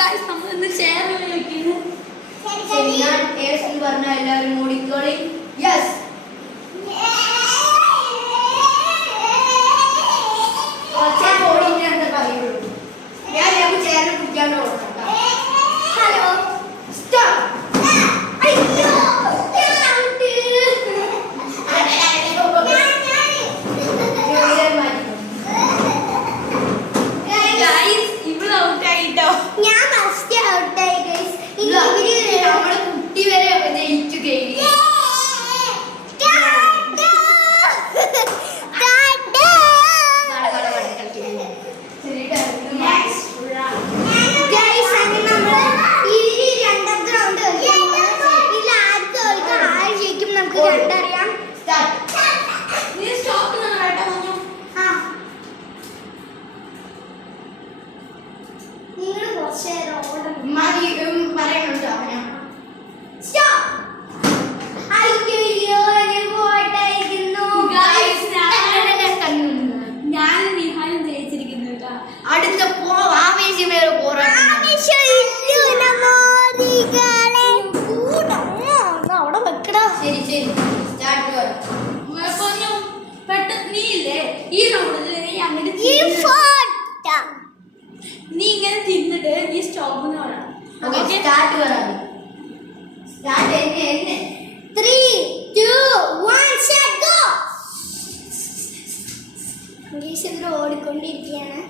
Guys നമ്മൾ ഇന്ന് share ചെയ്യിക്കുന്നു. ശരി ഞാൻ എസ് എന്ന് പറഞ്ഞാൽ എല്ലാവരും ഓടിക്കോളി. യെസ് നീ ഇങ്ങനെ തിന്നിട്ട് നീ സ്റ്റോപ്പ് എന്ന് പറയണം. സ്റ്റാർട്ട് പറയാം. സ്റ്റാർട്ട് എന്നെ 3 2 1 സ്റ്റാർട്ട് ഗോ. ഗയ്സ് ഇത് ഓടിക്കൊണ്ടിരിക്കുകയാണ്.